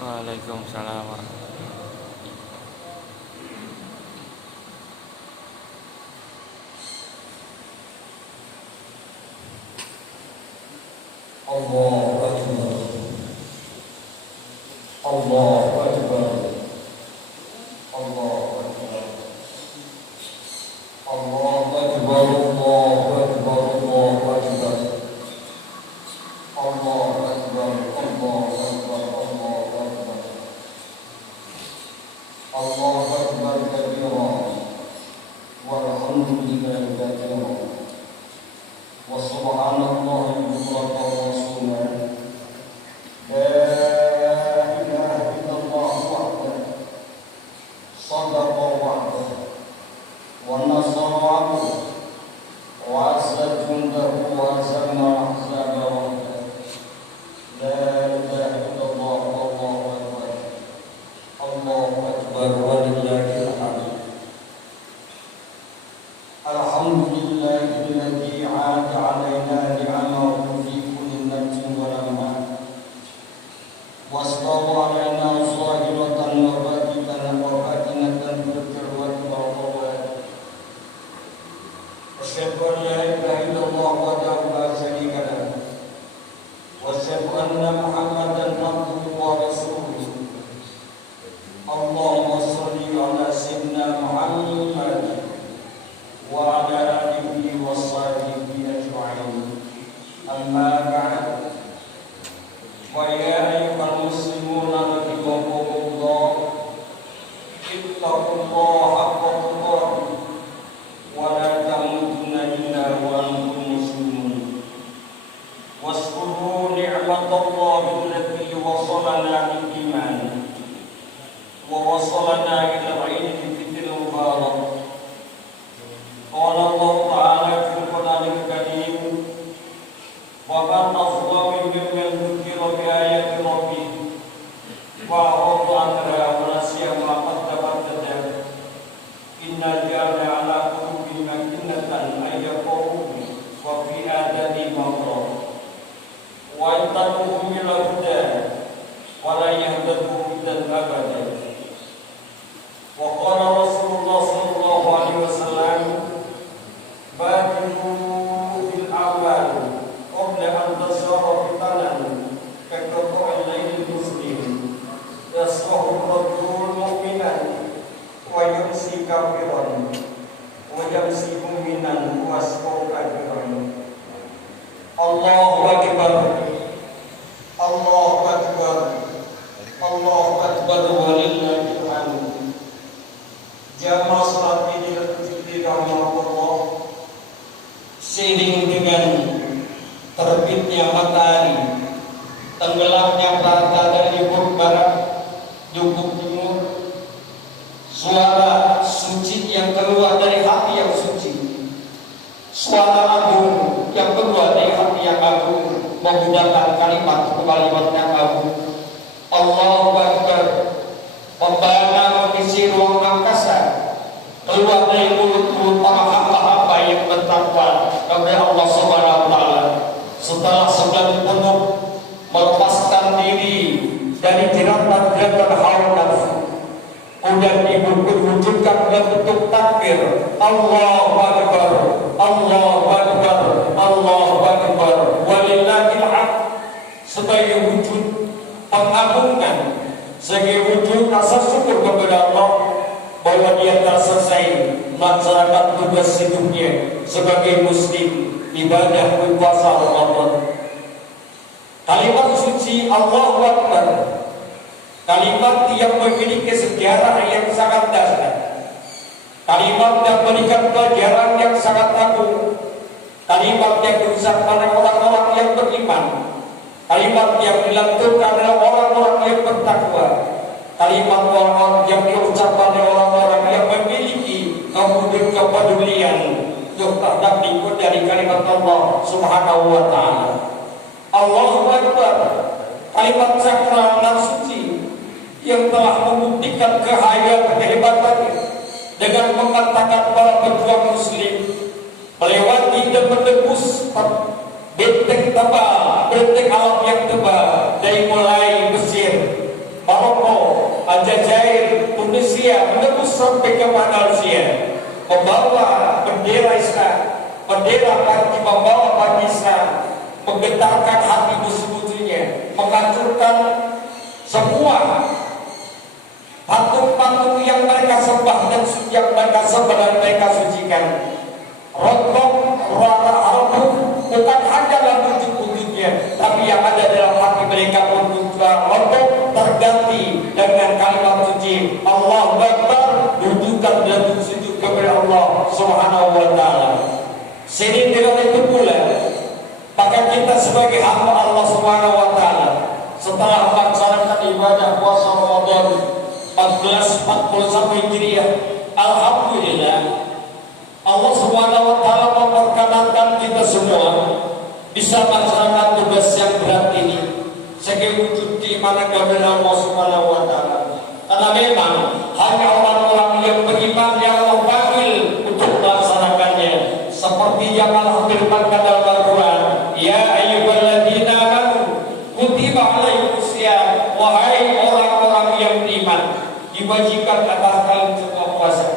Waalaikumsalam warahmatullahi wabarakatuh. Allahu Akbar. Allahu Akbar. Allahu Akbar. Allahu Akbar. Allahu Akbar. Allahu Akbar. Allahu Akbar. Allahu Akbar. Allahu Akbar. Allahu Akbar katsiran walhamdulillahi katsiran wa subhanallahi bukratan wa asila. La ilaha illallah wahdahu sadaqa wa'dahu wa nasara 'abdahu wa azza jundahu wa hazama ahzaba wahdahu. La ilaha illallah wallahu akbar. Allahu akbar walillahil hamd. Alhamdulillahilladzi 'ada 'alaina ni'amahu fi kulli nafsin wa lamma wastawa 'alaina zahiratan wa batinatan wa batinatan fil kirwati wal qawati. Asyhadu an la ilaha illallah wahdahu la syarika lahu wa asyhadu anna Muhammadan abduhu wa rasuluhu. Allahumma shalli 'ala sayyidina Muhammad wa 'ala alihi wa sahbihi ajma'in. Amma ba'd. Wa ya ayyuhal muslimuna rahimakumullah, ittaqullaha haqqa tuqatih wa la tamutunna illa wa antum muslimun. Washkuru ni'matallahi allati wasalana bil iman wa wasalana ila ilmi fitril mubarak. Qala Allah Ta'ala fil Qur'anil Karim, wa man azlamu mimman dzukira bi ayati rabbih wa a'rada anha wa nasiya ma qaddamat yadahu. Inna ja'alna 'ala qulubihim akinnatan ay yafqahuhu wa fi adani maqra wa intanuhum ila huda wa la yahtadu idan abada. Wa qala Rasulullah sallallahu alaihi wasallam, badiru bil amal qabla an tasara fitanan kaqta'il laylil muslim yasbahu rajul mu'minan wa yumsi kafiran wa yamsi mu'minan wa yasbahu kafiran. Allahu akbar. Allahu akbar. Allahu akbar walillahil hamd. Jamaah salat Idul Fitri rahimahullah, seiring dengan terbitnya matahari, tenggelamnya dari ufuk barat, ufuk timur, suara suci yang keluar dari hati yang suci, suara agung yang keluar dari hati yang agung, menggunakan kalimat yang agung. Allahu Akbar. Membana mengisi ruang angkasa, keluar dari mulut-mulut para hamba-hamba yang bertakwa kepada Allah Subhanahu wa Ta'ala. Setelah sebulan penuh melepaskan diri dari jeratan-jeratan hawa nafsu, kemudian diwujudkan dalam bentuk takbir, Allahu Akbar, Allahu Akbar, Allahu Akbar, walillahil hamd, sebagai wujud pengagungan, sebagai wujud rasa syukur kepada Allah bahwa Dia telah selesai melaksanakan tugas hidupnya sebagai muslim, ibadah puasa Ramadan. Kalimat suci Allahu Akbar, kalimat yang memiliki sejarah yang sangat dahsyat, kalimat yang memberikan pelajaran yang sangat agung, kalimat yang diucapkan oleh orang-orang yang beriman, kalimat yang dilantunkan oleh orang-orang yang bertakwa, kalimat orang yang diucapkan oleh orang-orang yang memiliki kepedulian untuk terhadap ikut dari kalimat Allah Subhanahu wa Ta'ala. Allahu Akbar, kalimat sakral dan suci yang telah membuktikan kehebatannya dengan mengatakan para pejuang muslim melewati dan menembus benteng tebal, benteng alam yang tebal dari mulai Mesir, Maroko, Aljazair, Tunisia, menembus sampai ke Malaysia, membawa bendera Islam, membawa bagi Islam, menggetarkan hati musuh-musuhnya, menghancurkan semua patung-patung yang mereka sembah dan yang mereka sembah dan mereka sucikan. Rontok, roboh, bukan hanya dalam wujud-wujudnya, tapi yang ada dalam hati mereka pun rontok terganti dengan kalimat suci Allahu Akbar, rujukan dan sujud kepada Allah Subhanahu wa Ta'ala. Sini dengan itu pula, maka kita sebagai hamba Allah Subhanahu wa Ta'ala setelah melaksanakan ibadah puasa Ramadan 1441 Hijriah, alhamdulillah Allah Subhanahu wa Ta'ala memperkenankan kita semua bisa melaksanakan tugas yang berat ini sebagai wujud keimanan kepada Allah Subhanahu wa Ta'ala. Karena memang hanya orang-orang yang beriman yang Allah panggil untuk melaksanakannya. Seperti yang Allah firmankan dalam Al-Quran, ya ayyuhalladzina amanu kutiba alaikumusiyam, wahai orang-orang yang beriman, diwajibkan atas kalian semua puasa.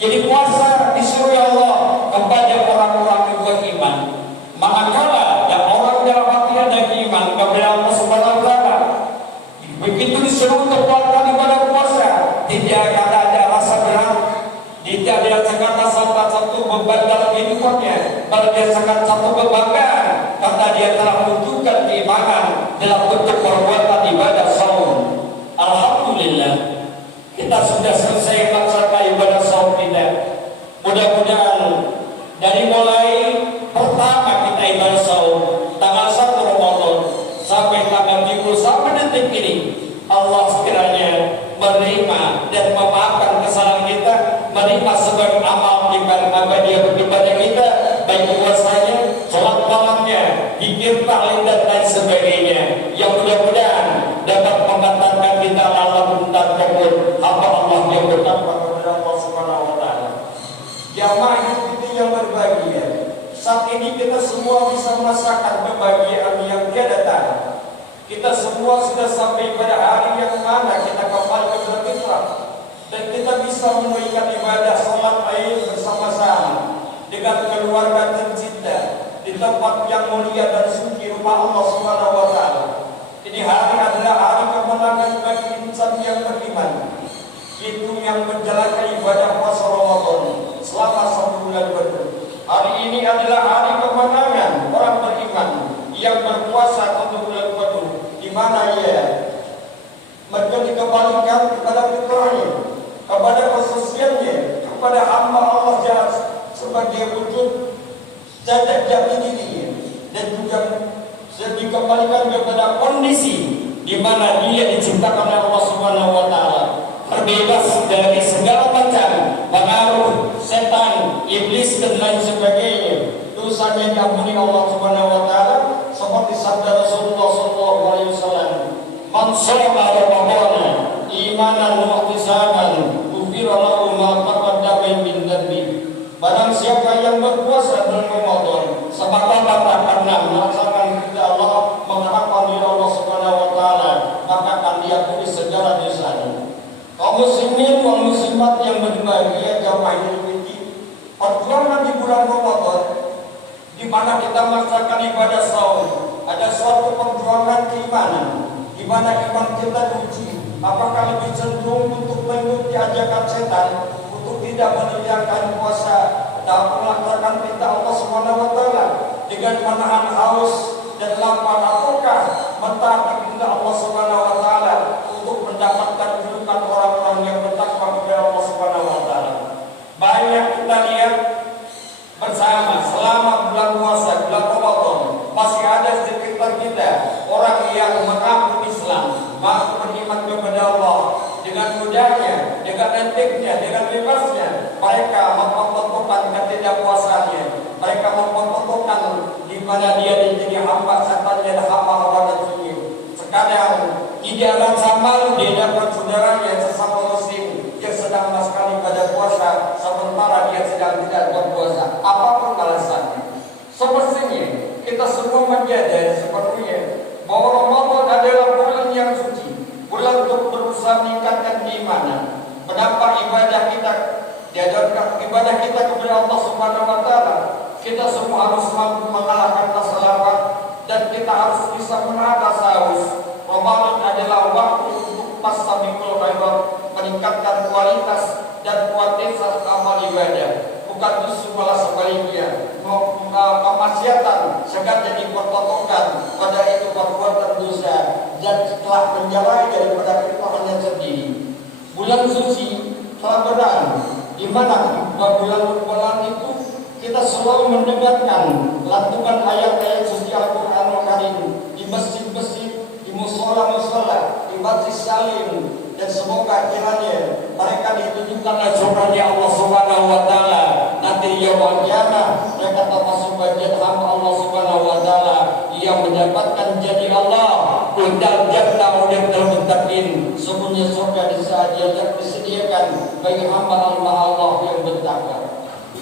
Jadi puasa disuruh Allah kepada orang-orang yang beriman. Manakala ada orang dalam hati ada iman kepada Allah Subhanahu wa Ta'ala, begitu disuruh untuk melakukan ibadah puasa, tidak akan ada rasa berat, tidak dirasakan satu beban dalam kehidupannya, malah dirasakan satu kebanggaan karena dia telah menunjukkan keimanan dalam bentuk perbuatan ibadah saum. Alhamdulillah, kita sudah selesai melaksanakan ibadah saum kita. Mudah-mudahan dari mulai pertama kita ibadah saum tanggal 1 Ramadan sampai tanggal 30 sampai detik ini, Allah sekiranya menerima dan memaafkan kesalahan kita, menerima sebagai amal ibadah kita, baik puasanya, sholat malamnya, zikir tahlil dan lain sebagainya, yang mudah-mudahan dapat mengantarkan kita dalam dan kabul hamba Allah yang bertakwa kepada Allah Subhanahu wa Ta'ala. Jamaah itu yang berbahagia, saat ini kita semua bisa merasakan kebahagiaan yang tiada tara. Kita semua sudah sampai pada hari yang mana kita kembali kepada fitrah dan kita bisa menunaikan ibadah salat Aid bersama-sama dengan keluarga tercinta di tempat yang mulia dan suci rumah Allah Subhanahu wa Ta'ala. Ini hari adalah hari kemenangan bagi insan yang beriman, itu yang menjalankan ibadah puasa Ramadan selama 1 bulan penuh. Hari ini adalah hari kemenangan orang beriman yang berpuasa 1 bulan penuh, di mana ia mereka dikembalikan kepada fitrahnya, kepada kesuciannya, kepada hamba Allah Jalla sebagai wujud jati dirinya, dan juga dikembalikan kepada kondisi di mana dia diciptakan oleh Allah Subhanahu wa Ta'ala, terbebas dari segala macam pengaruh setan, iblis dan lain sebagainya. Dosanya diampuni Allah Subhanahu wa Ta'ala seperti sabda Rasulullah sallallahu alaihi wasallam, "Man shoma Ramadhana imanan wa ihtisaban, ghufira lahu ma taqaddama min dhanbi." Barang siapa yang berpuasa bulan Ramadan semata-mata karena melaksanakan perintah Allah, mengharapkan diri Allah Subhanahu wa Ta'ala, maka akan diampuni segala dosanya. Kaum muslimin wal muslimat yang berbahagia, jamaah yang dimuliakan, perjuangan di bulan Ramadan di mana kita melaksanakan ibadah saum ada suatu perjuangan keimanan, di mana iman kita diuji apakah lebih cenderung untuk mengikuti ajakan setan, untuk tidak meninggalkan puasa dan melaksanakan perintah Allah Subhanahu wa taala dengan menahan haus dan lapar, ataukah mentaati perintah Allah Subhanahu wa taala untuk mendapatkan kedudukan orang-orang yang bertakwa kepada Allah Subhanahu wa taala. Banyak kita lihat bersama selama bulan puasa, bulan Ramadan, masih ada di sekitar kita orang yang mengaku Islam, mengaku beriman kepada Allah. Dengan mudahnya, dengan entengnya, dengan bebasnya, mereka mempertontonkan ketidakpuasannya. Mereka mempertontonkan di mana dia menjadi hamba setannya dan hamba nafsunya. Sekadang tidak rasa malu di hadapan saudaranya sesama muslim yang sedang sekali pada puasa, sementara dia sedang tidak berpuasa. Apapun alasannya, semestinya kita semua menjadi sepertinya bahwa Ramadan adalah bulan yang suci, bulan untuk berusaha meningkatkan keimanan, menambah ibadah kita, diajarkan ibadah kita kepada Allah Subhanahu wa taala. Kita semua harus mampu mengalahkan rasa lapar dan kita harus bisa menahan rasa haus. Ramadan adalah waktu untuk fastabiqul khairat, meningkatkan kualitas dan kuantitas amal ibadah, bukan justru malah sebaliknya kemaksiatan sengaja dipertontonkan pada itu perbuatan dosa dan telah menjauhi daripada ketakwaan sendiri. Bulan suci telah berlalu, di mana bulan itu kita selalu mendengarkan lantunan ayat-ayat suci Al-Quran Al-Karim di masjid-masjid, di musola-musola, di majlis salim, dan semoga kiranya mereka ditunjukkan surganya Allah Subhanahu wa taala nanti yaumul qiyamah. Mereka termasuk bagian hamba Allah Subhanahu wa taala yang mendapatkan janji Allah, undang jannah udang muttaqin, sungguhnya surga disediakan bagi hamba-hamba Allah yang bertakwa.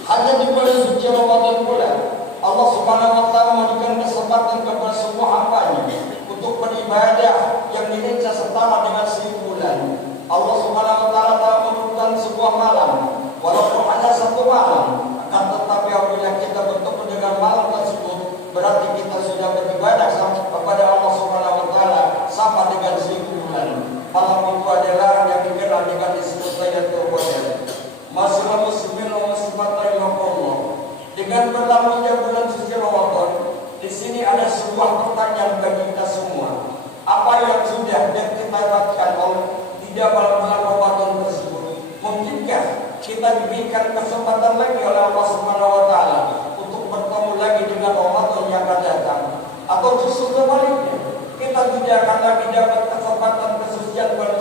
Hanya di bulan suci Ramadan pula Allah Subhanahu wa taala memberikan kesempatan kepada semua hamba-Nya untuk beribadah yang nilainya setara dengan 1000 bulan. Allah Subhanahu wa taala telah menentukan sebuah malam, walaupun hanya satu malam, akan tetapi apabila kita bertemu dengan malam tersebut, berarti kita sudah beribadah kepada Allah Subhanahu wa taala sama dengan 1000 bulan. Malam itu adalah yang dikenal dengan disebut Lailatul Qadar. Masalah muslimin wa muslimat rahimakumullah. Dengan berlalunya bulan suci Ramadan, di sini ada sebuah pertanyaan bagi kita semua. Apa yang sudah dan kita dapatkan di dalam bulan Ramadan tersebut? Mungkinkah kita diberikan kesempatan lagi oleh Allah Subhanahu wa taala untuk bertemu lagi dengan Ramadan yang akan datang? Atau justru sebaliknya, kita tidak akan lagi dapat kesempatan kesucian bulan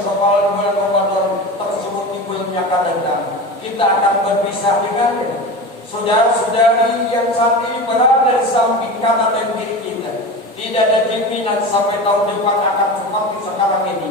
Ramadan tersebut di bulan yang akan datang? Kita akan berpisah dengannya. Saudara-saudari yang saat ini berada di samping kanan dan kiri kita, tidak ada jaminan sampai tahun depan akan seperti sekarang ini.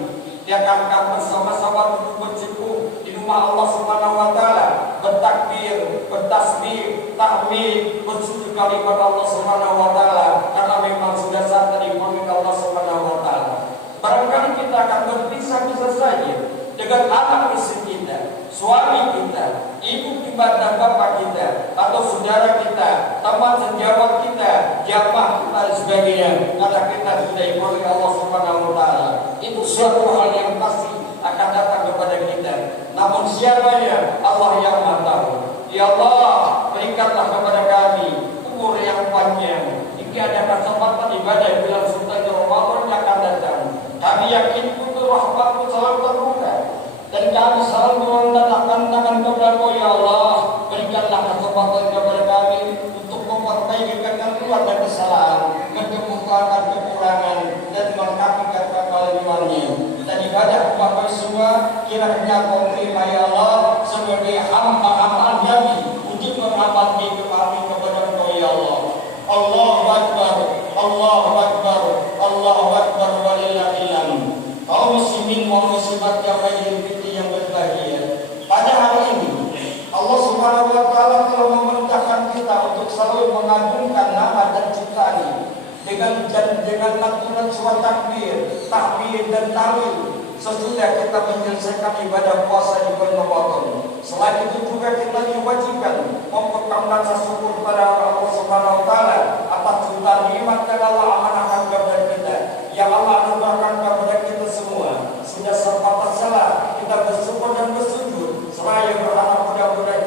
Dia akan bersama-sama duduk bercipung di rumah Allah Subhanahu wa taala, bertakbir, bertasbih, tahmid, bersujud kalimat Allah Subhanahu wa taala, karena memang sudah saatnya dipanggil Allah Subhanahu wa taala. Barangkali kita akan berpisah bisa saja dengan anak istri kita, suami kita, ibu kita dan bapak kita, atau saudara kita, teman sejawat kita, jamaah kita dan sebagainya, karena kita sudah dipanggil Allah Subhanahu wa taala. Itu suatu hal yang pasti akan datang kepada kita. Namun siapanya? Allah yang Maha tahu. Ya Allah, berikanlah kepada kami umur yang panjang hingga ada kesempatan ibadah bulan suci Ramadan yang akan datang. Kami yakin untuk rahmat-Mu selalu terbuka, dan kami selalu mengandalkan tangan kepada-Mu. Ya Allah, berikanlah kesempatan kepada kami untuk memperbaiki kekeliruan dan kesalahan, mengemukakan kekurangan, dan melengkapi kekeliruannya. Dan ibadah Bapak semua kiranya Kau terima ya Allah sebagai hamba-hamba Nabi untuk mengabdi kami kepada Kau ya Allah. Allahu Akbar, Allahu Akbar, Allahu Akbar walillahil hamd. Kaum muslimin wa muslimat yang yang berbahagia, pada hari ini Allah Subhanahu wa taala telah memerintahkan kita untuk selalu mengagungkan nama dan ciptaan dengan lantunan suara takbir, tahmid dan tahlil sesudah kita menyelesaikan ibadah puasa di bulan Ramadan. Selain itu juga kita diwajibkan memperkatakan rasa syukur kepada Allah Subhanahu wa taala atas jutaan nikmat yang Allah amanahkan kepada kita, yang Allah anugerahkan kepada kita semua. Sudah serba tersalah kita bersyukur dan bersujud seraya berharap mudah-mudahan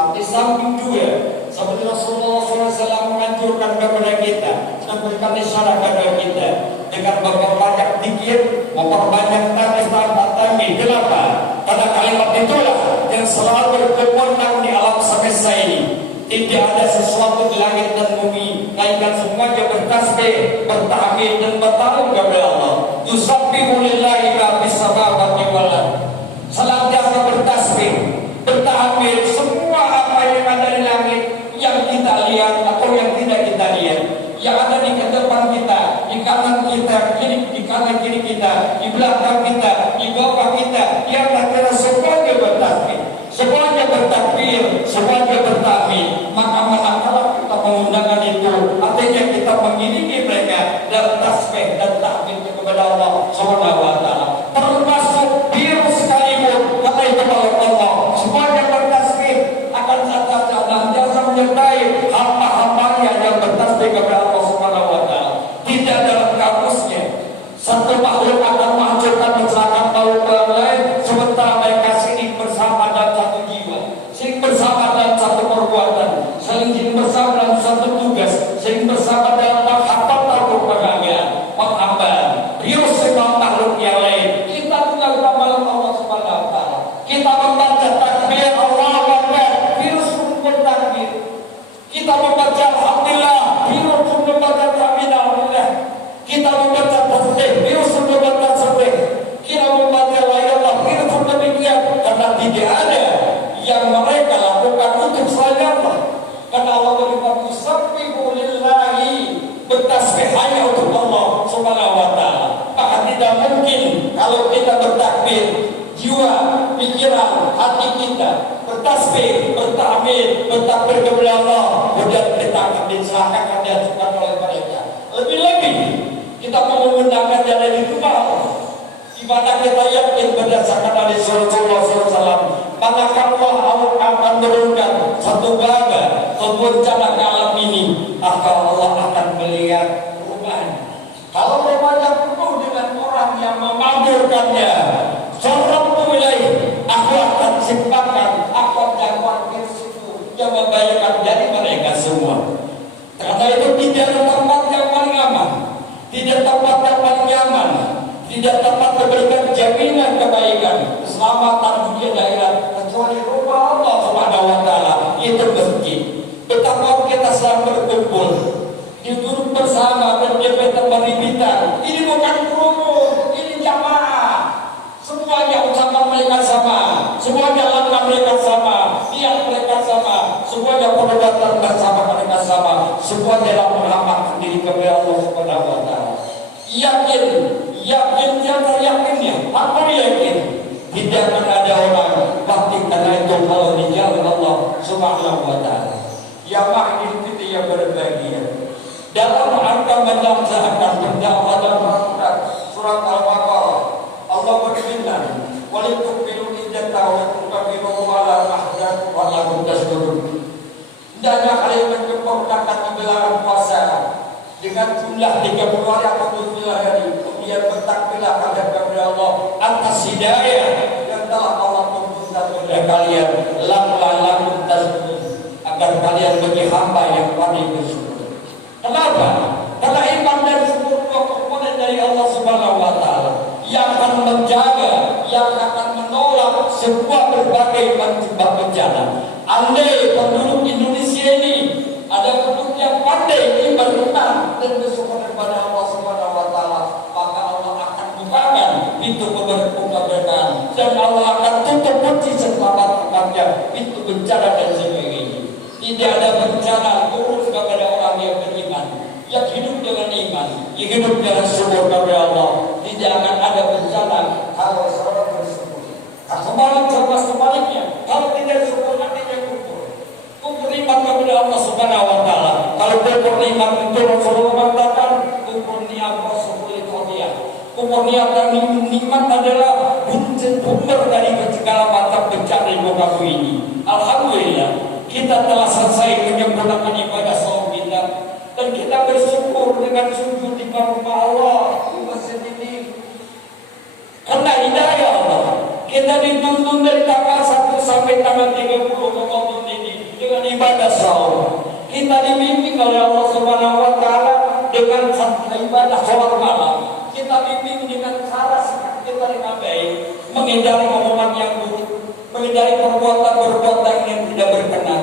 Tapi samping dua, seperti Rasulullah SAW menganjurkan kepada kita, memberikan isyarat kepada kita dengan memperbanyak zikir, memperbanyak tangis tanpa tangis. Kenapa? Karena kalimat itulah yang selalu berkewenang di alam semesta ini. Tidak ada sesuatu di langit dan bumi, melainkan semuanya bertasbih, bertahmid dan bertakbir kepada Allah. Yusabbihu lillahi ma fis samawati wal ardh. Senantiasa bertasbih, bertahmid semua apa yang ada di langit, yang kita lihat atau yang tidak kita lihat, yang ada di depan kita, di kanan kita, di kanan kiri kita, di belakang kita, di bawah kita, yang akhirnya semuanya bertasbih, semuanya bertakbir, semuanya bertahmid. Maka manakala kita mengundangkan itu, artinya kita mengiringi mereka dalam tasbih dan tahmid kepada Allah Subhanahu wa taala. Termasuk virus sekalipun, kata itu Allah, semuanya bertasbih akan senantiasa menyertai hamba-hambanya yang bertasbih kepada Allah Subhanahu wa taala. Tidak dalam kamusnya satu makhluk akan menghancurkan mencelakakan makhluk lain, sementara mereka sering bersama dalam satu jiwa, sering bersama dalam satu perbuatan, sering bersama dalam satu tugas, sering bersama dalam tahapan kebahagiaan, menghamba rius semua makhluk yang lain. Kita mengalah malam Allah Subhanahu wa taala. Kita membaca takbir Allahu Akbar, virus pun bertakbir. Kita membaca alhamdulillah, virus pun membaca alhamdulillah. Kita membaca tasbih, virus pun membaca tasbih. Kita membaca la ilaha illallah, virus pun demikian. Karena tidak ada yang mereka lakukan untuk selain Allah. Karena Allah berfirman, "Yusabbihu lillahi", bertasbih hanya untuk Allah Subhanahu wa taala. Maka tidak mungkin kalau kita bertakbir, jiwa, pikiran, hati kita bertasbih, bertahmid, bertakbir kepada Allah, kemudian kita akan dicelakakan, dihancurkan oleh mereka. Lebih-lebih kita mau menggunakan jalan di rumah Allah, di mana kita yakin berdasarkan hadis Rasulullah SAW, manakala Allah akan menurunkan satu bala, satu bencana ke alam ini, maka Allah akan melihat perubahan. Kalau rumahnya penuh dengan orang yang memabukkannya, sorabtu ilaih, aku akan simpangkan, aku akan wakil situ yang membayarkan dari mereka semua. Karena itu tidak ada tempat yang paling aman, tidak tempat yang paling nyaman, tidak tempat memberikan jaminan kebaikan, keselamatan dunia dan akhirat kecuali rumah Allah Subhanahu wa taala, itu masjid. Betapa kita selalu berkumpul, duduk bersama berjebatan beribitan. Ini bukan kerumun, ini jamaah. Semuanya ucapan mereka sama, semuanya langkah mereka sama, niat mereka sama, semuanya perbuatan bersama mereka sama, semuanya dalam mengamalkan diri kepada Allah Subhanahu wa taala. Yakin tiada yakinnya, apa yakin? Tidak akan ada orang bakti karena itu kalau di jalan Allah Subhanahu wa taala. Ya mahir kita yang berbahagia. Dalam rangka melaksanakan pendakwah dan Al-Quran surat Al-Baqarah, Allah berfirman, "Walitukmilu iddata wa tukabbiru ala ahdath wa lakum tashkurun." Hendaknya kalian menyempurnakan pembelahan puasa dengan jumlah 30 hari atau 70 hari, kemudian bertakbirlah kepada Allah atas hidayah yang telah Allah tunjukkan kepada kalian, lakum tashkurun, agar kalian bagi hamba yang pandai bersyukur. Kenapa? Karena iman dan syukur dua komponen dari Allah Subhanahu wa taala yang akan menjaga, yang akan menolak sebuah berbagai macam bencana. Andai penduduk Indonesia ini ada penduduk yang pandai beriman dan bersyukur kepada Allah Subhanahu wa taala, maka Allah akan bukakan pintu keberkahan dan Allah akan tutup kunci selamat-selamatnya pintu bencana dan sebagainya. Tidak ada bencana turun kepada orang yang beriman, yang hidup dengan iman, yang hidup dengan syukur kepada Allah. Tidak akan ada bencana kalau seorang bersyukur. Sebaliknya, kalau tidak syukur artinya kufur. Kufur iman kepada Allah Subhanahu wa taala. Kalau kufur iman itu Rasulullah mengatakan kufur niat Rasul itu dia. Kufur niat dan iman adalah sumber dari segala macam bencana di muka bumi ini. Alhamdulillah, kita telah selesai menyempurnakan ibadah saum kita dan kita bersyukur dengan sujud di rumah Allah di masjid ini. Karena hidayah Allah, kita dituntun dari tanggal 1 sampai tanggal 30 Ramadan ini ibadah saum. Kita dibimbing oleh Allah Subhanahu wa taala dengan ibadah sholat malam. Kita bimbing dengan cara sikap kita dengan baik, menghindari omongan yang buruk, menghindari perbuatan-perbuatan yang tidak berkenan,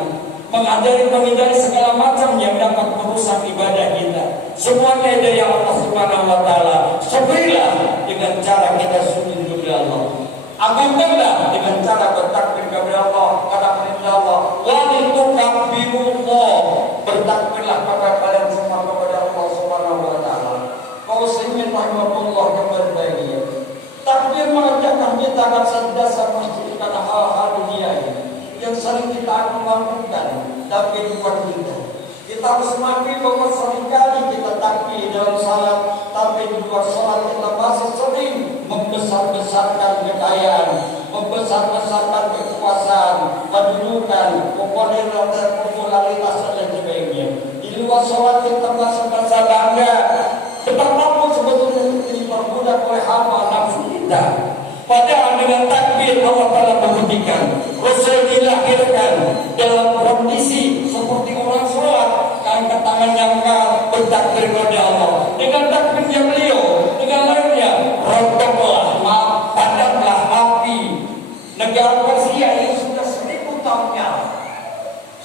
menghindari segala macam yang dapat merusak ibadah kita. Semuanya dari Allah Subhanahu wa taala. Syukurilah dengan cara kita sujud kepada Allah. Agungkanlah dengan cara bertakbir kepada Allah, kata perintah Allah. Wa litukabirullah, bertakbirlah pada kalian semua kepada Allah Subhanahu wa taala. Kaum muslimin rahimahullah yang berbahagia. Takbir mengerjakan kita akan senantiasa menceritakan hal-hal dunia yang sering kita lakukan dalam kehidupan kita. Kita harus mengakui bahwa seringkali kita takbir dalam salat, tapi di luar salat kita masih sering membesar-besarkan kekayaan, membesar-besarkan kekuasaan, kedudukan, popularitas dan sebagainya. Di luar salat kita masih merasa bangga, betapa sebetulnya kita diperbudak oleh hawa nafsu kita. Padahal dengan takbir Allah Ta'ala membuktikan Rasul dilahirkan dalam kondisi seperti orang sholat, angkat tangan nyangkal, bertakbir kepada Allah. Dengan takbirnya beliau, dengan lainnya, rontoklah, padamlah api negara Persia yang sudah 1000 tahun yang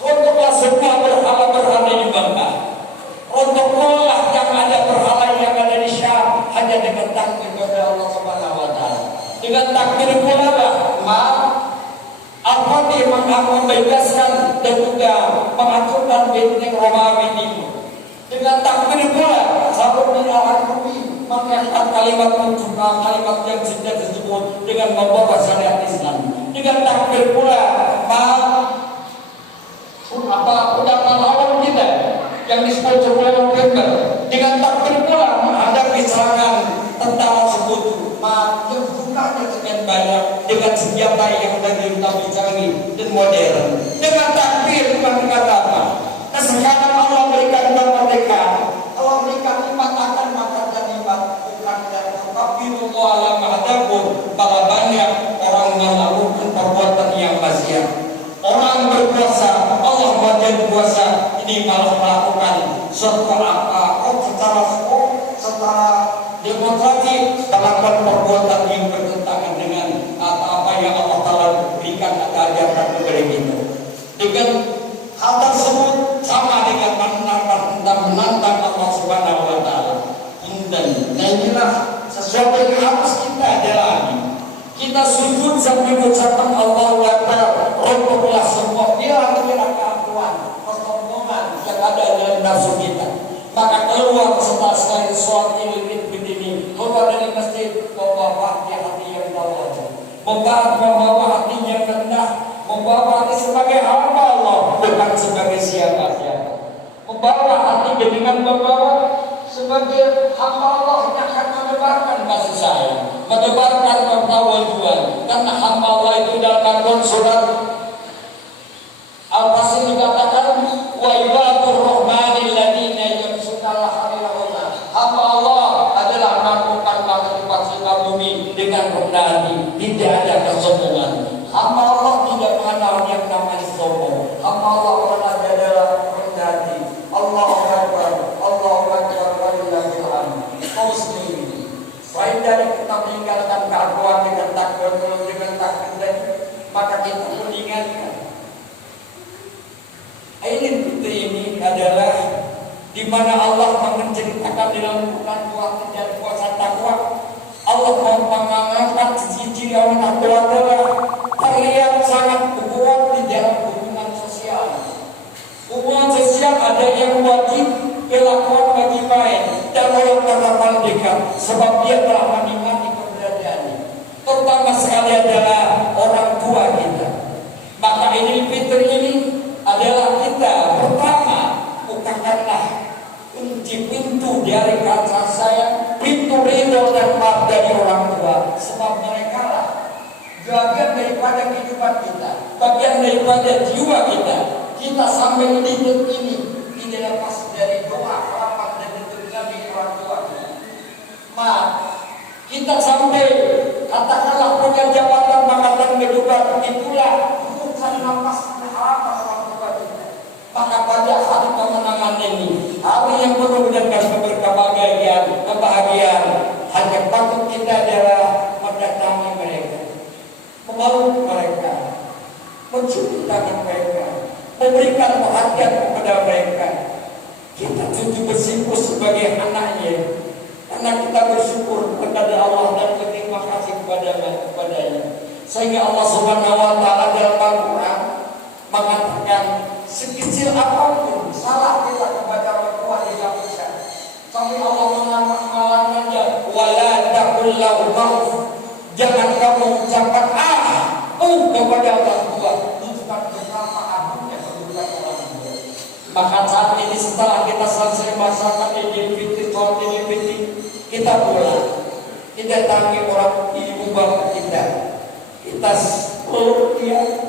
rontoklah semua berhala-berhala di Mekah. Rontoklah yang ada berhala yang ada di Syam hanya dengan takbir kepada Allah Subhanahu wa taala. Dengan takbir pula Al-Fatih membebaskan dan juga menghancurkan benteng Romawi Timur. Dengan takbir pula Sabur bin Al-Qubi mengangkat kalimat yang sudah disebut dengan membawa syariat Islam. Dengan takbir pula ulama lawan kita yang disebut 10 November. Dengan takbir pula menghadapi serangan tentara sekutu yang jumlahnya sekian banyak dengan senjata yang lebih canggih dan modern. Dengan takbir mereka apa? Sekarang Allah berikan kemerdekaan, Allah berikan nikmat akan makan dan nikmat bukan dari takbirullah ala ma'adakum. Kalau banyak orang melakukan perbuatan yang maksiat, orang berpuasa, Allah wajib puasa, ini malah melakukan secara demokrasi melakukan perbuatan yang bertentangan dengan apa yang Allah Ta'ala berikan atau ajarkan kepada kita. Dengan hal tersebut sama dengan menantang Allah Subhanahu wa taala. Dan inilah sesuatu yang harus kita jalani. Kita sujud sampai mengucapkan Allahu Akbar, robohlah semua pikiran keakuan, kesombongan yang ada dalam nafsu kita. Maka keluar setelah sekali sholat ini, keluar dari masjid, membawa hati yang bawah, membawa hati yang rendah, membawa hati sebagai hamba Allah, bukan sebagai siapa-siapa. Membawa hati dengan membawa sebagai hamba Allah yang akan menyebarkan kasih sayang, menyebarkan pertawaduan. Karena hamba Allah itu dalam Al-Quran surat Al-Fasir dikatakan, wa ibadur rahmanil ladina yamshuna al-harira. Hamba Allah adalah melakukan tempat sifat bumi dengan rendah hati, tidak ada kesombongan. Hamba Allah tidak mengenal yang namanya sombong. Hamba Allah adalah rendah hati. Allahu Akbar, Allahu Akbar, walillahil hamd. Kaum muslimin, selain dari kita meninggalkan keakuan dengan takbir tadi, maka kita mengingatkan ayat ini adalah di mana Allah menceritakan dalam Al-Quran puasa dan puasa takwa. Allah mengangkat ciri-ciri orang takwa adalah terlihat sangat kuat di dalam hubungan sosial. Hubungan sosial ada yang wajib dilakukan bagi lain dan orang terlalu dekat sebab dia telah menikmati keberadaannya. Terutama sekali adalah orang tua kita. Maka Idul Fitri ini adalah kita pertama bukakanlah kunci pintu dari kasih sayang, pintu ridho dan maaf dari orang tua, sebab mereka lah bagian daripada kehidupan kita, bagian daripada jiwa kita. Kita sampai hidup ini tidak lepas dari doa, harapan dan tuntunan dari orang tua kita. Maaf, kita sampai katakanlah punya jabatan, pangkatan, kehidupan, itulah bukan lepas harapan orang tua kita. Maka pada hari kemenangan ini, hari yang penuh dengan kebahagiaan, hanya takut kita adalah mendatangi mereka, memeluk mereka, mencium tangan mereka, memberikan perhatian kepada mereka. Kita tentu bersyukur sebagai anaknya, karena kita bersyukur kepada Allah dan berterima kasih kepadanya. Sehingga Allah Subhanahu wa taala dalam Al-Qur'an mengatakan, sekecil apapun salah kita kepada orang tua tidak bisa. Sampai Allah mengamalkannya, wala taqul lahu mauf. Jangan kamu ucapkan kepada orang tua. Tunjukkan betapa agungnya kedudukan orang tua. Maka saat ini setelah kita selesai merasakan Idul Fitri, sholat Idul Fitri, kita pulang, kita datangi orang ibu bapak kita peluk dia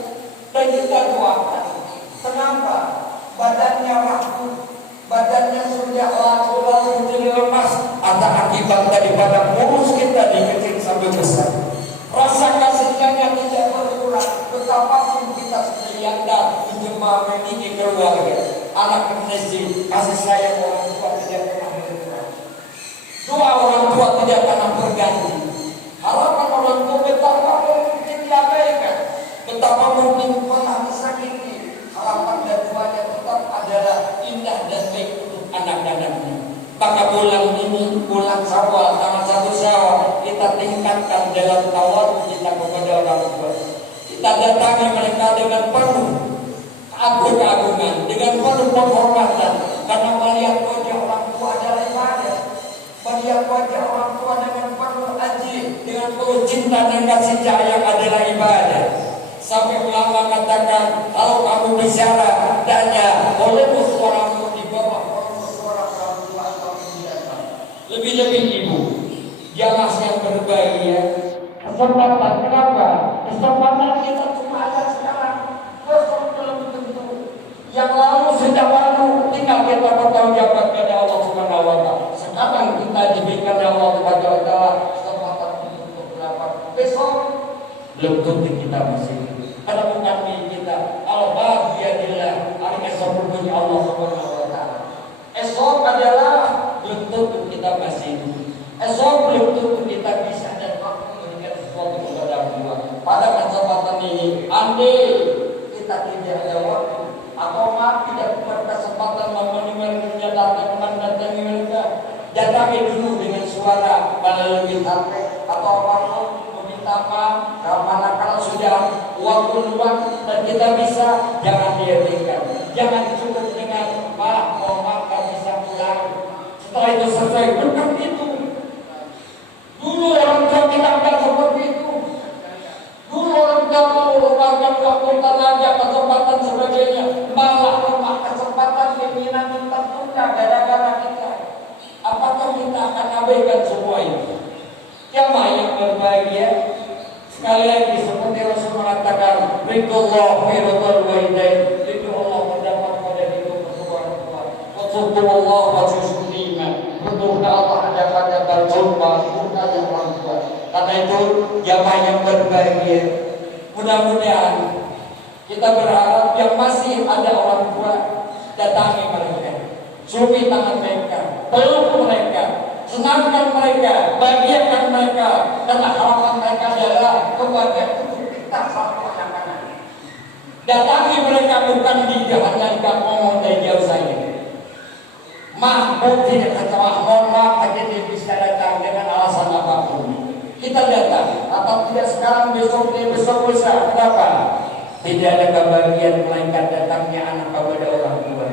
dan kita doakan. Kenapa? Badannya rapuh, badannya sudah lalu menjadi lemas, ada akibat daripada ngurus kita dari kecil sampai besar. Rasa kasihnya tidak berkurang, betapapun kita sudah yanda di jemaah mendidik keluarga, anak kecil, kasih sayang orang tua tidak pernah berkurang. Doa orang tua tidak pernah berganti. Harapan orang tua betapa mungkin diabaikan, betapa mungkin pernah disakiti. Harapan dan doanya tetap adalah indah dan baik untuk anak-anaknya. Maka bulan ini, bulan Syawal, tanggal 1 Syawal, kita tingkatkan dalam tawadhu kita kepada orang tua. Kita datangi mereka dengan penuh keagungan, dengan penuh penghormatan, karena melihat wajah orang tua adalah ibadah. Melihat wajah orang tua dengan penuh aji, dengan penuh cinta dan kasih sayang adalah ibadah. Sampai ulama katakan, kalau kamu bicara, tanya, bolehmu suaramu di bawah suara orang tua atau biasa? Lebih-lebih ibu, jamaah yang berbahagia, kesempatan. Kenapa? Kesempatan kita cuma ada sekarang, besok belum tentu. Yang lalu sudah lalu, tinggal kita bertanggung jawab kepada Allah Subhanahu wa taala. Sekarang kita diberikan Allah Subhanahu wa taala kesempatan untuk berapa? Besok belum tentu kita masih. Karena bukan milik kita. Al-Bahiyadillah, hari esok punya Allah Subhanahu wa taala. Esok adalah belum tentu kita masih hidup. Esok belum tentu kita bisa dan mampu memberikan sesuatu kepada Allah. Pada kesempatan ini, andai kita tidak ada waktu atau tidak berkesempatan mendatangi mereka, datangi dulu dengan suara melalui HP atau apapun, meminta maaf. Kalau sudah waktu luang dan kita bisa, jangan diabaikan. Jangan cukup dengan maaf bisa pulang. Setelah itu selesai, bukan itu. Dulu orang tua kita enggak seperti itu. Dulu orang tua mau melupakan waktu tenaga, kesempatan sebagainya, malah rumah kesempatan keinginan tertunda gara-gara kita. Apakah kita akan abaikan semua itu? Jamaah yang berbahagia, sekali lagi seperti Rasul mengatakan, ridullah fi ridul walidain, ridho Allah mendapat pada ridho kedua orang tua. Wassalamuallah wa sallam. Ridho Allah ada pada berjumpa bukan yang orang tua. Karena itu jamaah yang berbahagia, mudah-mudahan kita berharap yang masih ada orang tua, datangi mereka, ciumi tangan mereka, peluk mereka, senangkan mereka, bahagiakan mereka, karena harapan mereka adalah kebahagiaan untuk kita satu anak-anak. Datangi mereka bukan di jalan ngomong dari jauh saja. Mahmud tidak kecewa, mohon maaf hanya dia bisa datang dengan alasan apapun. Kita datang, atau tidak sekarang, besok lusa. Kenapa? Tidak ada kebahagiaan melainkan datangnya anak kepada orang tua.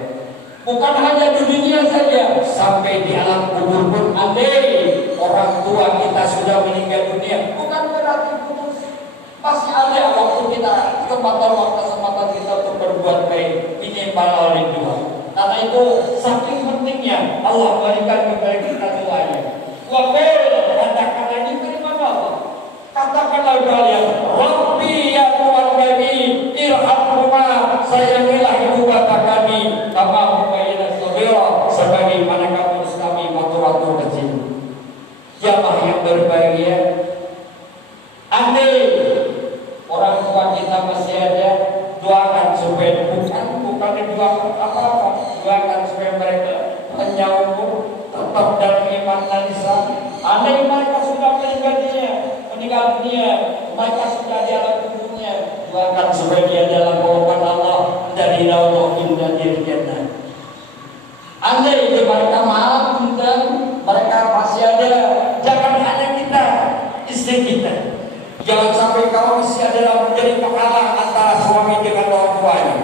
Bukan hanya di dunia saja, sampai di alam kubur pun andai orang tua kita sudah meninggal dunia, bukan berarti putus. Masih ada waktu kita, kesempatan kita untuk berbuat baik. Ini para oleh dua. Karena itu saking pentingnya Allah berikan kepada kita doanya. Waqil, katakanlah ini firman Allah. Katakanlah kalian, Rabbi ya Tuhan kami, irhamhuma, sayangilah ibu bapak kami, kama humayna saghira, sebagaimana kamu kami waktu-waktu kecil. Jamaah yang berbahagia, andai orang tua kita masih ada, doakan supaya bukan didoakan apa dari raudhatin minal jannah. Andai mereka maaf punten, mereka masih ada. Jangan hanya kita, istri kita. Jangan sampai kamu istri adalah menjadi penghalang antara suami dengan orang tuanya.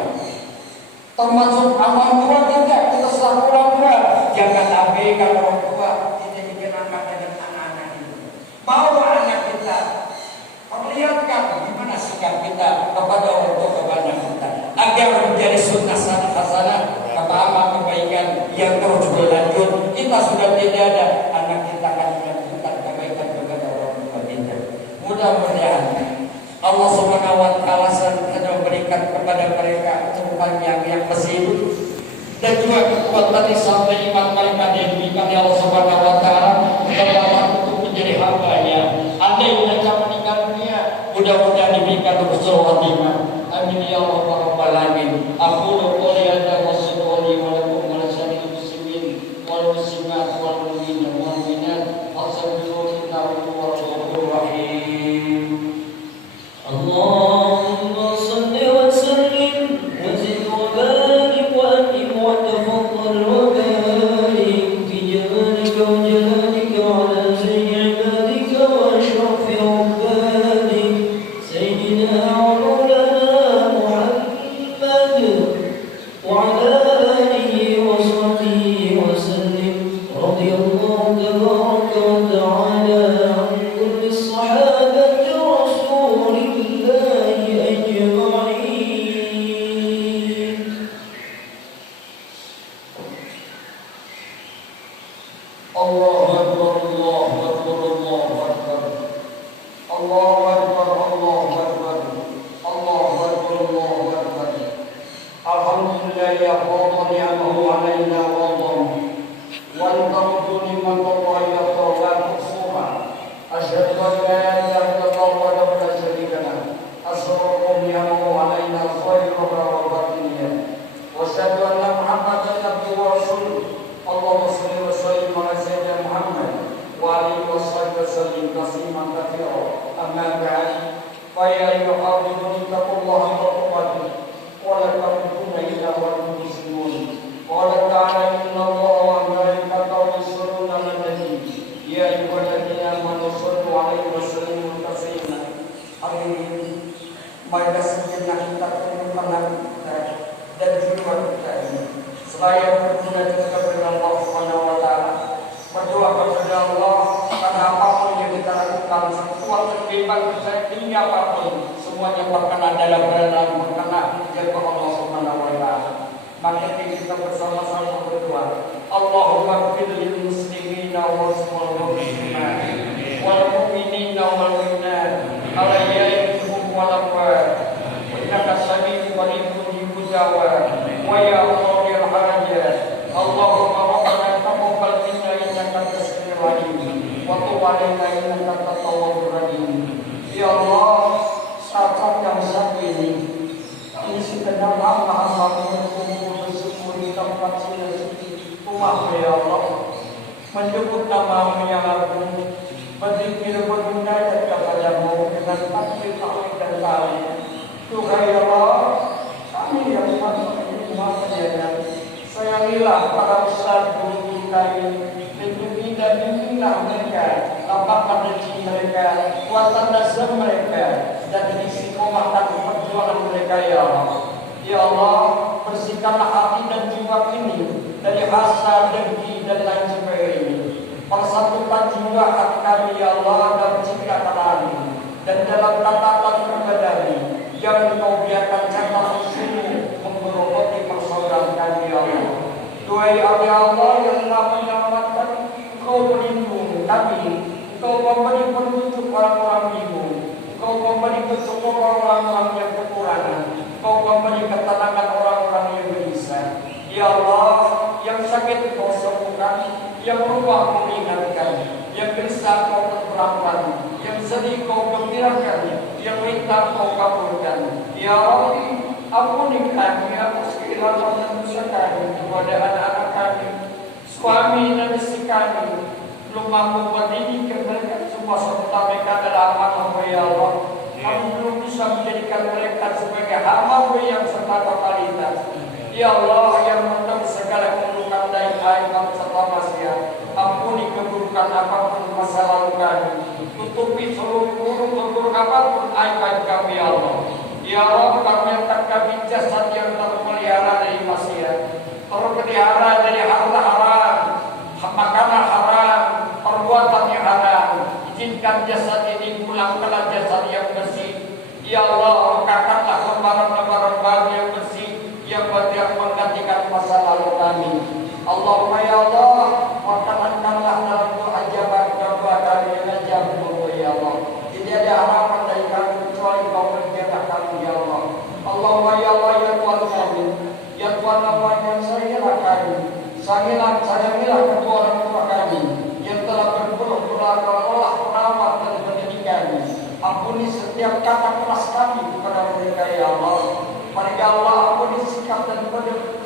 Termasuk amal tua kita selaku orang tua. Jangan abaikan orang tua. Kita dikenalkan dengan anak-anak itu. Bawa anak kita, perlihatkan gimana sikap kita kepada orang tua kepada kita, agar menjadi sunnah hasanah, amal kebaikan yang terus berlanjut. Kita sudah tidak ada, anak kita akan melanjutkan kebaikan kepada orang tua kita. Mudah-mudahan Allah Subhanahu wa taala senantiasa memberikan kepada mereka umpan yang bersih dan juga kekuatan sampai iman mereka yang diberikan oleh Allah Subhanahu wa taala untuk menjadi hamba-Nya. Andai mereka meninggal dunia, mudah-mudahan diberikan husnul khatimah. Amin ya rabbal alamin. Aqulu qouli hadza wa astaghfiru wa lakum wa lisa'iril muslimin wal muslimat wal mu'minin wal mu'minat. Astaghfiru innahu huwal ghafurur rahim. Allahumma shalli wa sallim wa zid wa barik wa atim wa tafaddal wa barik fi jamalika wa jalalika ala sayyidi ibadika wa ashrafi ibadika sayyidina wa maulana Muhammad wa ala alihi wa sahbihi wa sallim. Radiyallahu tabaraka wa ta'ala an kulli sahabati Rasulillahi ajma'in. Allahu Akbar, Allahu Akbar, Allahu Akbar. Allahu Akbar, Allahu Akbar. Allahu Akbar, Allahu Akbar. Alhamdulillah ya Allah ni'amahu 'alaina wa dhamma. Wa ta'udhu liman tawaya tawla kusuma. Asyhadu an la ilaha illallah wa la syarika lahu. Asrarul ni'amahu 'alaina khairah wa batiniyah. Wa asyhadu anna Muhammadan abduhu wa rasuluh. Allahumma shalli wa sallim ala sayyidina Muhammad wa alihi wa sahbihi wa sallim tasliman katsiran. Amma ba'd. Fa ya ayyuhal taqullaha haqqa tuqatih wa la tamutunna illa wa antum muslimun. Qala ta'ala inna Allaha wa malaikatahu yusholluna 'alan nabi. Ya ayyuhalladzina amanu shallu 'alaihi wa sallimu taslima. Amin. Maka sejenak kita tenang dan jiwa kita ini selain bermunajat kepada Allah Subhanahu wa taala, berdoa kepada Allah karena apapun yang kita lakukan, sekuat kehidupan kita ini apapun, semuanya berkenan dalam keadaan berkenan di Allah Subhanahu wa taala. Maka kita bersama-sama berdoa, Allahumma ighfir lil muslimina wal muslimat wal mu'minina wal mu'minat al-ahya'i minhum wal amwat. Innaka sami'un qaribun mujibud da'wat. Wa ya Allah ya hajat. Allahumma rabbana taqabbal minna innaka antas samiul alim wa tub 'alaina innaka antat tawwabur rahim. Ya Allah, saat yang satu ini sedang hamba-hamba berkumpul bersyukur di tempat suci rumah ya Allah, menyebut nama-Mu yang agung, berzikir bermunajat kepadamu dengan takbir tahmid dan tahmid. Tuhan ya Allah, kami yang satu umat penyayang, sayangilah para ustaz guru kita ini, lindungi dan bimbinglah mereka, lapangkan rezeki mereka, kuatkan nazar mereka, dan istiqomahkan perjuangan mereka ya Allah. Ya Allah, bersihkanlah hati dan jiwa ini dari hasad, dengki dan lain sebagainya. Persatukan jiwa hati kami ya Allah dalam cinta kami dan dalam tatapan pribadi. Jangan kau biarkan cakap musuhmu menggerogoti persaudaraan kami ya Allah. Doai Allah yang telah menyelamatkan, Engkau melindungi kami, Engkau memberi petunjuk orang-orang bingung, Engkau memberi petunjuk orang-orang yang kekurangan, Engkau memberi ketenangan orang-orang yang gelisah. Ya Allah, yang sakit Engkau sembuhkan, yang lupa Kau ingatkan, yang gelisah Kau tenteramkan, yang sedih Kau gembirakan, yang minta Kau kabulkan. Ya Rabbi, ampuni kami atas kehilangan dan dosa kami kepada anak-anak kami, suami dan istri kami, belum mampu mendidik mereka semua serta mereka adalah hamba ya Allah. Kami belum bisa menjadikan mereka sebagai hamba yang serta totalitas. Ya Allah yang mengetahui segala keburukan dan aib serta maksiat, ampuni keburukan apapun masa lalu kami, tutupi seluruh buruk apapun aib kami ya Allah. Ya Allah, kami angkat kami jasad yang terpelihara dari maksiat, terpelihara dari harta haram, makanan haram, perbuatan yang haram. Izinkan jasad ini pulang ke jasad yang bersih. Ya Allah, angkatkanlah lembaran-lembaran baru yang bersih, yang menggantikan masa lalu kami. Allahumma ya Allah, makankanlah dalam doa jabat doa kami dengan jabul ya Allah. Tidak ada harapan dari kami kecuali Kau menjaga kami ya Allah. Allahumma ya Allah ya Tuhan kami, ya Tuhan Allah yang sayangilah kami, sayangilah kedua orang tua kami yang telah berpuluh-puluh lelah merawat dan mendidik kami. Ampuni setiap kata keras kami kepada mereka ya Allah. Mari ya Allah, ampuni sikap dan peduli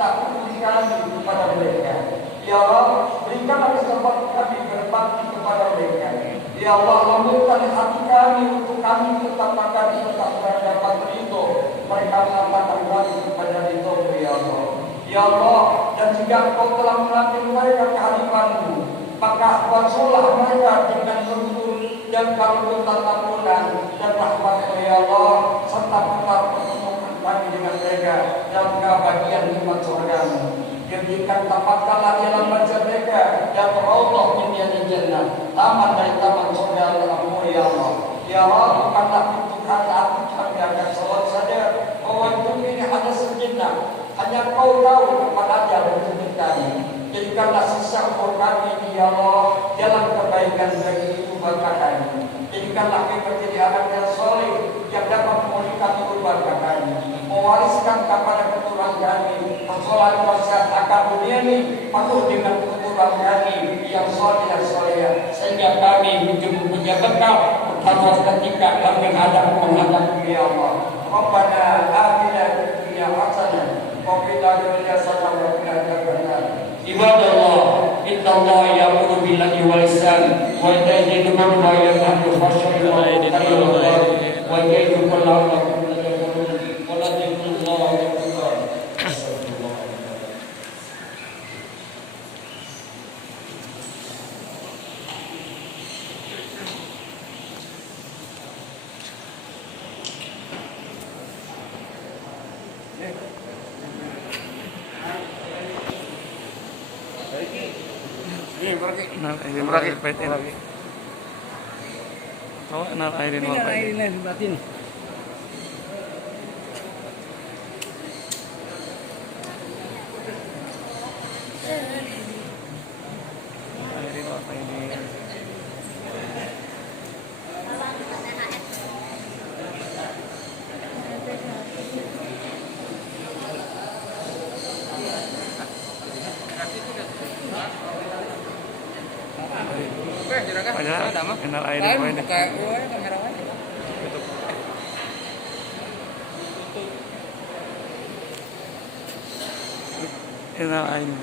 kami kepada mereka. Ya Allah, berikanlah kesempatan kami berbakti kepada mereka. Ya Allah, lembutkan hati kami untuk kami tetap berdapat ridho. Mereka mengatakan kami kepada ridho ya Allah. Ya Allah, dan jika Kau telah melatih mereka kehadiranmu, maka basuhlah mereka dengan lembut dan kalbu tatapunan dan rahmat ya Allah, serta tetap pertemukan kami dengan mereka dalam kebahagiaan nikmat surga-Mu. Jadikan tempatkanlah di dalam wajah mereka dan Allah min jannah, taman dari taman surga Allah ya Allah. Ya Allah, bukanlah pintu hati kami akan selalu saja bahwa hidup ini hanya sejenak, hanya Kau tahu kapan aja rezeki kami. Jadikanlah sisa umur kami ini ya Allah dalam kebaikan bagi ibu bapa kami. Jadikanlah kami menjadi anak yang soleh yang dapat memulihkan ibu bapa kami, mewariskan kepada keturunan kami persoalan wasiat akal dunia ini penuh dengan keturunan kami yang soleh dan soleh, sehingga kami punya bekal pada ketika kami menghadap ya Allah. Rabbana atina fid dunya hasanah wa fil akhirati hasanah wa qina adzabannar. Ibadallah, innallaha ya'muru bil 'adli wal ihsan wa ita'i dzil qurba wa yanha 'anil fahsya'i wal munkari wal baghi wa ya'idukum la'allakum tadhakkarun. Wa la tadhkurullaha katsiran. Ini berakit pahit lagi. Kau nal airin wal batin. Airin wal pahit. Kenal airin wal pahit. Kenal airin.